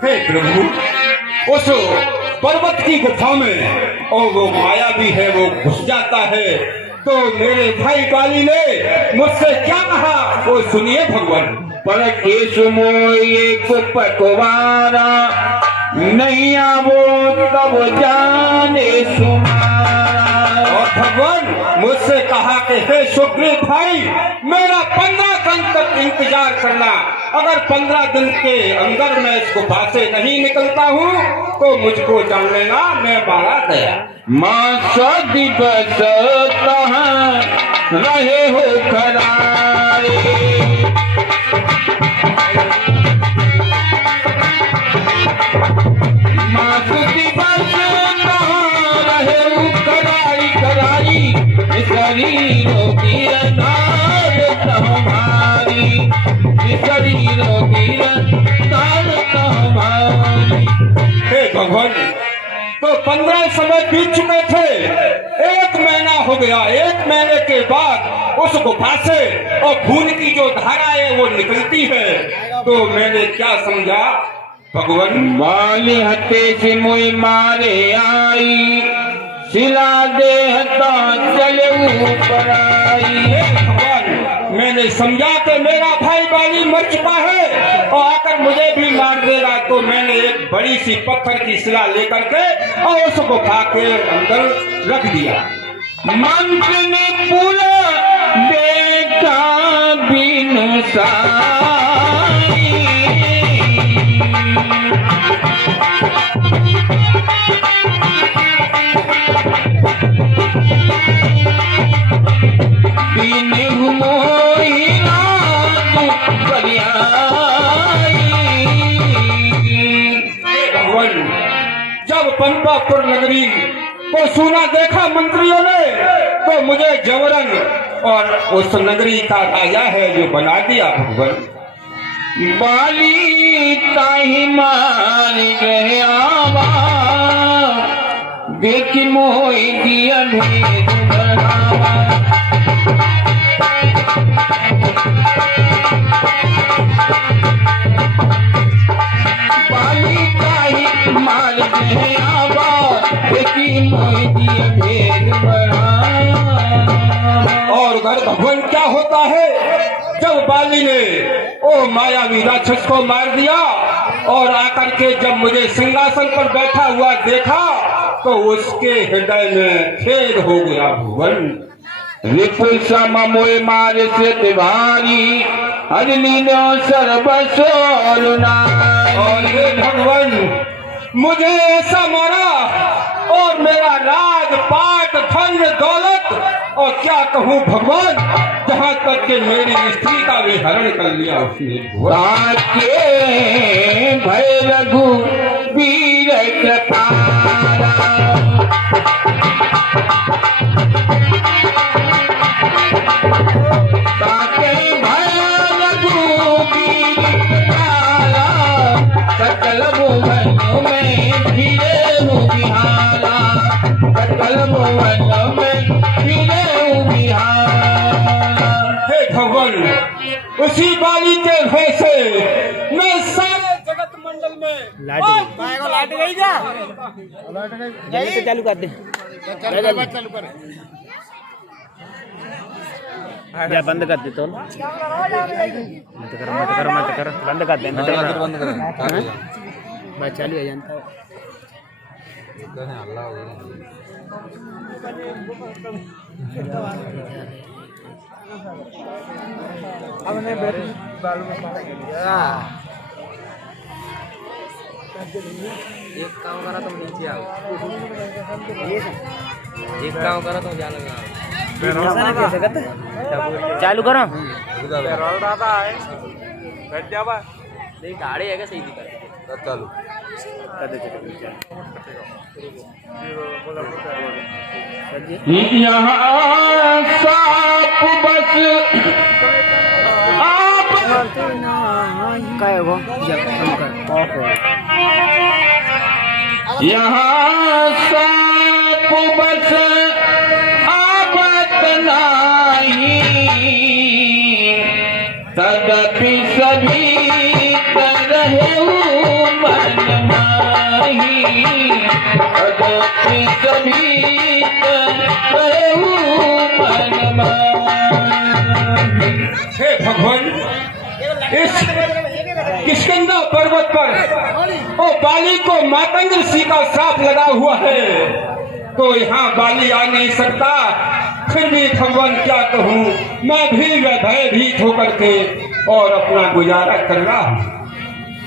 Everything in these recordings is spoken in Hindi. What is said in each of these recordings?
हे प्रभु, उस पर्वत की गुफा में और वो माया भी है, वो घुस जाता है। तो मेरे भाई बाली ने मुझसे क्या कहा वो सुनिए भगवान। पर केसुमो एक पटवारा नहीं आवो तब जाने सुमारा। और भगवान मुझसे कहा कि हे सुग्रीव भाई, मेरा 15 दिन तक इंतजार करना। अगर 15 दिन के अंदर मैं इस गुफा से नहीं निकलता हूँ तो मुझको जान लेना मैं मारा गया। माँ दिवस कहाँ रहे हो खराए। माँ दिवस कहाँ रहे हो कराई कराई। शरीरों की रंधार हमारी, शरीरों की रंधार हमारी। हे भगवान, तो 15 समय बीत चुके थे, 1 महीना हो गया। 1 महीने के बाद उस गुफा से और खून की जो धारा है वो निकलती है। तो मैंने क्या समझा भगवान, बाली हते से मुई मारे आई। सिला दे हता चले ऊपर आई। भगवान मैंने समझा कि मेरा भाई बाली मर चुका है और आकर मुझे भी मार देगा। तो मैंने एक बड़ी सी पत्थर की शिला लेकर के और उस गुफा के अंदर रख दिया। मंत्र ने पूरा देखा बिनु साई। जब पंपापुर नगरी को सुना देखा मंत्रियों ने तो मुझे जबरन और उस नगरी का राजा है जो बना दिया भगवान। बाली ताही मार गया देखी मोई दिया भेद बढ़ावा। बाली ताही मार गया देखी मोई दिया भेद बढ़ावा। और उधर भगवान क्या होता है, जब बाली ने ओ मायावी राक्षस को मार दिया और आकर के जब मुझे सिंहासन पर बैठा हुआ देखा तो उसके हृदय में खेद हो गया भगवान। विपुल मोए मार से तिवारी अजनी नो सर्वसोलना। और हे भगवान मुझे ऐसा मारा और मेरा राज पाट धन दौलत और क्या कहूँ भगवान, जहाँ तक के मेरी स्त्री का भी हरण कर लिया उसने। भय रघु वीर कृपारा। सकल भुवन में फिरे बिहारा। सकल भुवन में फिरे बिहारा। हे भगवान, उसी बाली के भय से मैं सारे जगत मंडल में लाइट गई क्या? जल्दी चालू कर दे। चालू कर या बंद कर दे तो मत कर बंद कर दे। बंद कर मैं चालू है जानता हूँ। एक काम करा तुम नीचे आओ। एक काम करा तुम जाने चालू करो। गाड़ी है क्या सही दिखा चालू यहाँ साप बस आप यहाँ साप बस आपत नहीं। तदपि सभी रहे मन माही, तदपि सभी रहे मन माही। हे भगवान, इस किष्किंधा पर्वत पर ओ बाली को मातंग ऋषि का श्राप लगा हुआ है, तो यहाँ बाली आ नहीं सकता। फिर भी भगवान क्या कहूँ, मैं भी भयभीत होकर के और अपना गुजारा कर रहा हूँ।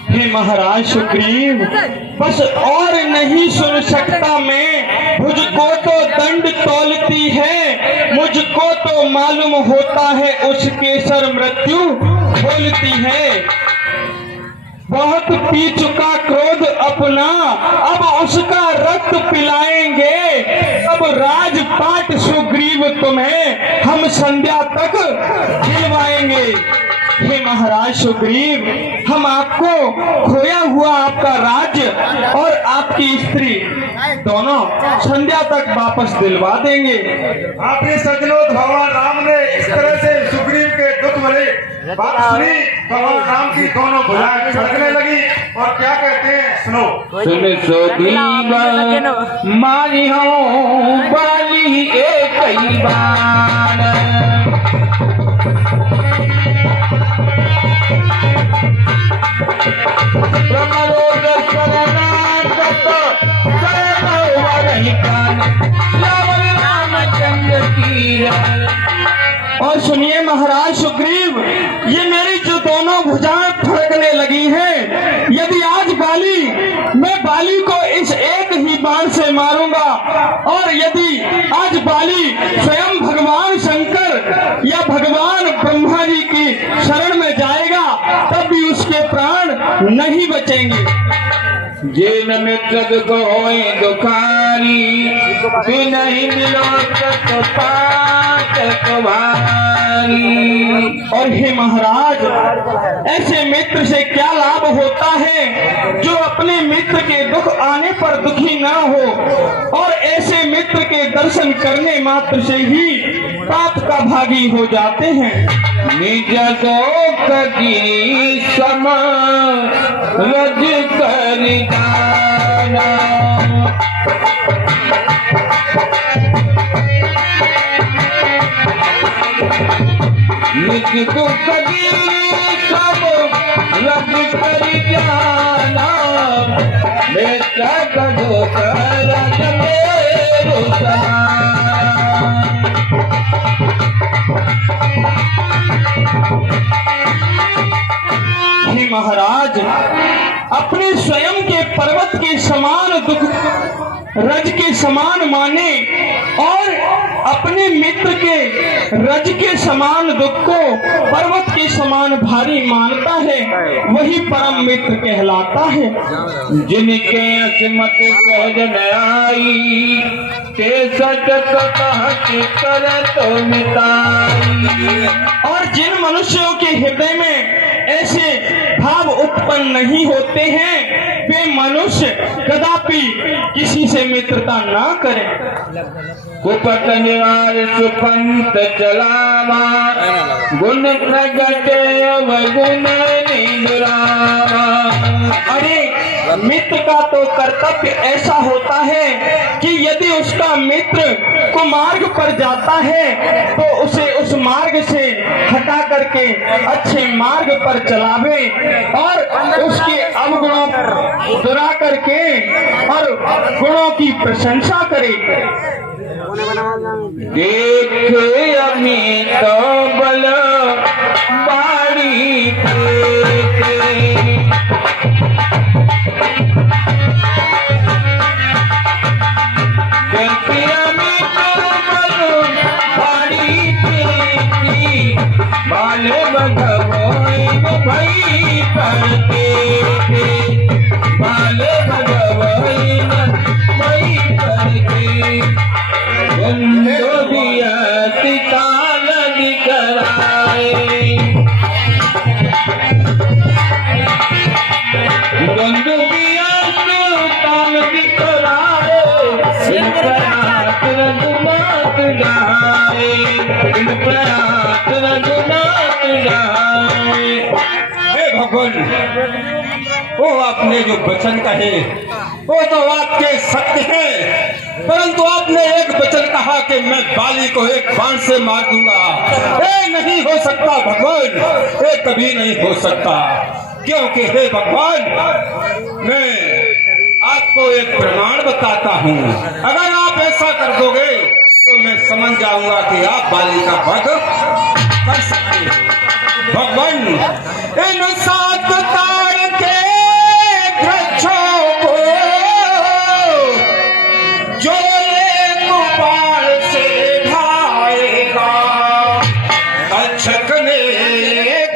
हे महाराज सुग्रीव, बस और नहीं सुन सकता मैं, मुझको तो दंड तौलती है, मुझको तो मालूम होता है उसके सर मृत्यु बोलती है। बहुत पी चुका क्रोध अपना, अब उसका रक्त पिलाएंगे, अब राजपाट सुग्रीव तुम्हें हम संध्या तक दिलवाएंगे। हे महाराज सुग्रीव, हम आपको खोया हुआ आपका राज्य और आपकी स्त्री दोनों संध्या तक वापस दिलवा देंगे। आपने सज्जनों, भगवान राम ने इस तरह से सुग्रीव के दुख भरे बात सुनी, भगवान राम की दोनों भुजाएं छड़कने लगी और क्या कहते हैं सुनो। सुन सुग्रीव मारी हूँ बाली एक ही बार, ब्रह्मलोक शरणागत शरण वरहि कान, लावल रामचंद्र की। और सुनिए महाराज सुग्रीव, ये मेरी जो दोनों भुजाएं फड़कने लगी हैं, यदि आज मैं बाली को इस एक ही बाण से मारूंगा, और यदि आज बाली स्वयं भगवान शंकर या भगवान ब्रह्मा जी की शरण में जाएगा, तब भी उसके प्राण नहीं बचेंगे। जिन मित्र को होई दुखारी, नहीं मिलो तत पात तुम्हारी। और हे महाराज, ऐसे मित्र से क्या लाभ होता है जो अपने मित्र के दुख आने पर दुखी ना हो, और ऐसे मित्र के दर्शन करने मात्र से ही पाप का भागी हो जाते हैं। निज शोक की सम रज कर जाना, निज दुख की सब रज कर जाना, बेटा कदो करज मेरो समान। हे महाराज, अपने स्वयं के पर्वत के समान दुख रज के समान माने, और अपने मित्र के रज के समान दुख को पर्वत के समान भारी मानता है, वही परम मित्र कहलाता है। जिनके असमत सहज न आई, ते सत करत मिताई। और जिन मनुष्यों के हृदय में ऐसे भाव उत्पन्न नहीं होते हैं, वे मनुष्य कदापि किसी से मित्रता ना करें। कुपत निवार सुपंत चलावा, गुण प्रगट अवगुण निरावा। अरे मित्र का तो कर्तव्य ऐसा होता है कि यदि उसका मित्र कुमार्ग पर जाता है तो उसे उस मार्ग से हटा करके अच्छे मार्ग पर चलावे, और उसके अवगुणों दुरा करके और गुणों की प्रशंसा करे। देखे अमित बल बाड़ी बाले भगवान भाई करते थे, बाले भगवान भाई करते। गंदो दिया सिताल दिखराए, गंदो दिया सिताल दिखराए, इन प्रयास रघुनाथ गाए, इन प्रयास रघुनाथ आए। हे भगवान, वो आपने जो वचन कहे वो तो आपके सत्य है, परंतु आपने एक वचन कहा कि मैं बाली को एक बाण से मार दूंगा। ये नहीं हो सकता भगवान, ये कभी नहीं हो सकता, क्योंकि हे भगवान मैं आपको एक प्रमाण बताता हूँ। अगर आप ऐसा कर दोगे तो मैं समझ जाऊंगा कि आप बाली का वध कर सकते हो। भगवान इन 7 तार के वृक्षों को जो एक बाण से ढाएगा, तक्षक ने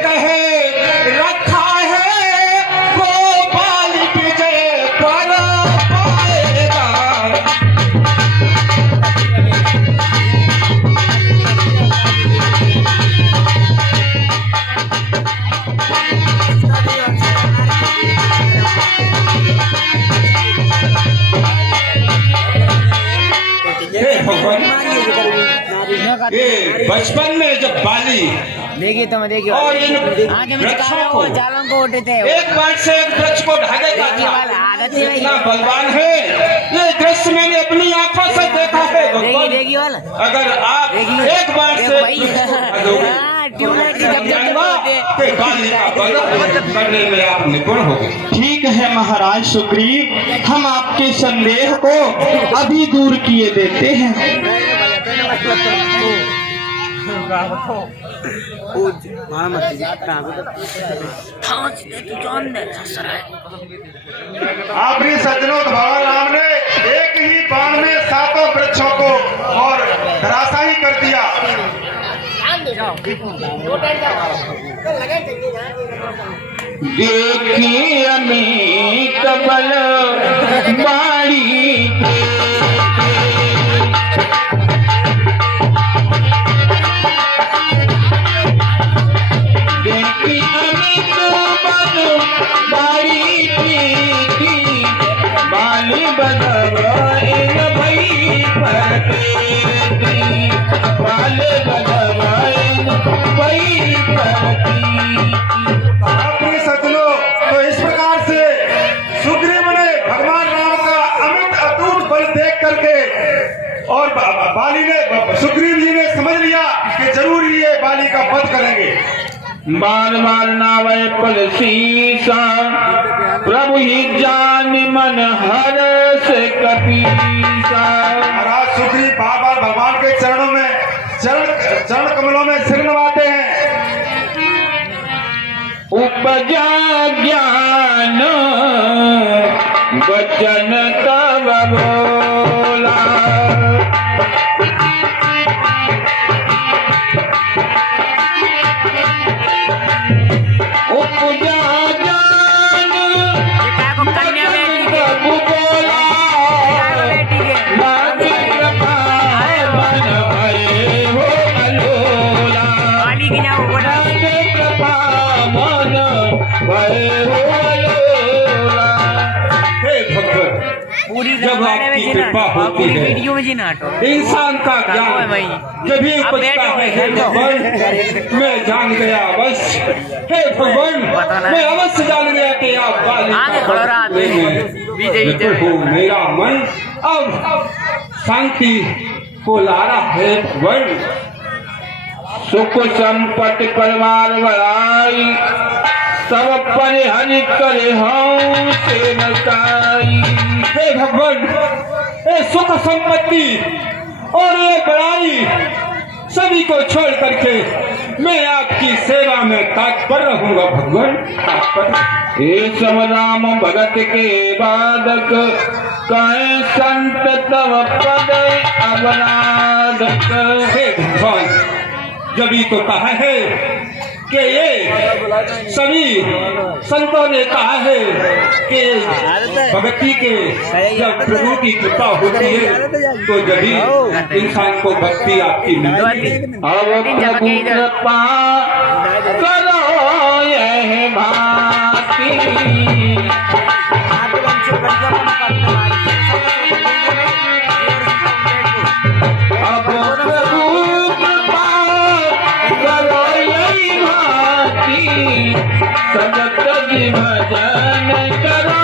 कहे रखा है वो बाली विजय पर पाएगा। हे भगवान, ये बचपन में जब बाली देखिए तो मैं देखिए और इन आगे में वृक्षों को जालों को उठते थे। एक बार से एक वृक्ष को ढालेगा देखिए वाला आदत ही वही इतना बलवान है। ये दृश्य मैंने अपनी आंखों से देखा है देखिए भगवान। देखिए वाला अगर आप देखिए एक बार से भाई ट्यूबलाइट की जब जब होते कि बाली का वध करने में आप निपुण हो गए। ठीक है महाराज सुग्रीव, हम आपके संदेह को अभी दूर किए देते हैं। आखिरी सज्जनों, भगवान राम ने एक ही बाण में 7 वृक्षों को और धराशायी कर दिया। देखी अमित बल बाड़ी देखी अमित बल बाड़ी बाली बदव इन भई परते बाल बदव इन भई परती। आखिरी सज्जनों, तो इस प्रकार से सुग्रीव ने भगवान राम का अमित अटूट बल देख करके और बाली ने सुग्रीव जी ने समझ लिया कि जरूर ये बाली का वध करेंगे। बार बार नावे पल सीसा प्रभु ही जान मन हर से कपीसा। महाराज सुग्रीव बार बार भगवान के चरणों में चरण कमलों में सिर नवाते हैं। उपजा ज्ञान वचन तब बोला उपजा ज्ञान कन्या बेटी के तब बोला बेटी के लागे कृपा मन भये हो अलोला बाली की जाओ बोला लागे कृपा मन भये हो अलोला। हे भगवान, पूरी जब रामायण में आपकी जी कृपा नाटो होती पूरी है, वीडियो में जी नाटो इंसान का ज्ञान भाई जब भी अब उपजता बैठो, है। हे बैठो। भगवान, मैं जान गया बस। हे भगवान, मैं अवश्य जान गया कि आप बाली का आगे खड़ा रहा वध करेंगे। विजयी प्रभु, मेरा मन अब शांति को ला रहा है भगवान। सुख संपत्ति परिवार बढ़ाई सब परिहरि करे हूँ से नचाई। हे भगवान, ये सुख संपत्ति और ये बड़ाई सभी को छोड़ करके मैं आपकी सेवा में तत्पर रहूंगा भगवान, तत्पर। हे सब राम भगत के बाधक कहे संत तव पद अवनादक। हे भगवान, जब तो कहा है कि ये सभी संतों ने कहा है कि भक्ति के जब प्रभु की कृपा होती है तो जब ही इंसान को भक्ति आपकी मिलती है। अब प्रभु कृपा करो यह भांति अब प्रभु कृपा करो यही भांति सजत जी भजन करो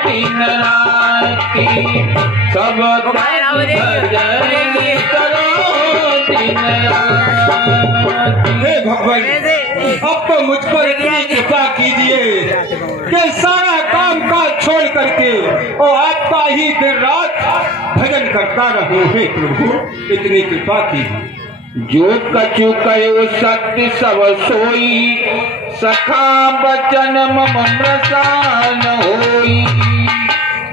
दिन राति सब भजन करो दिन राति। हे भगवान, अब तो मुझ पर इतनी कृपा कीजिए कि सारा काम काज छोड़ करके और आपका ही दिन रात भजन करता रहूं। हे प्रभु, इतनी कृपा कीजिए। जो कछु कयो सत्य सब सोई सखा बचन मम प्रसान होई।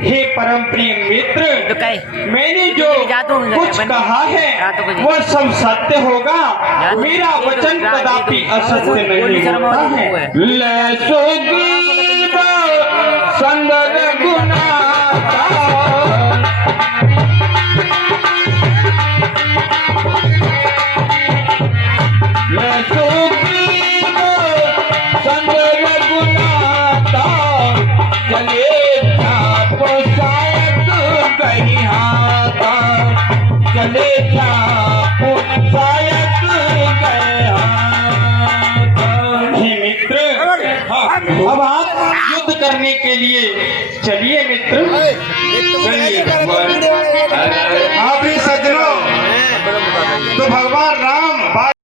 हे परम प्रिय मित्र, मैंने जो कुछ कहा है वह सब सत्य होगा। मेरा वचन कदापि असत्य नहीं होता है। ले सुग्रीव संग रघुनाथा ले सुग्रीव संग रघुनाथा चले चले हे मित्र, अब आप युद्ध करने के लिए चलिए मित्र। चलिए भगवान। आप ही सज्जनों, तो भगवान राम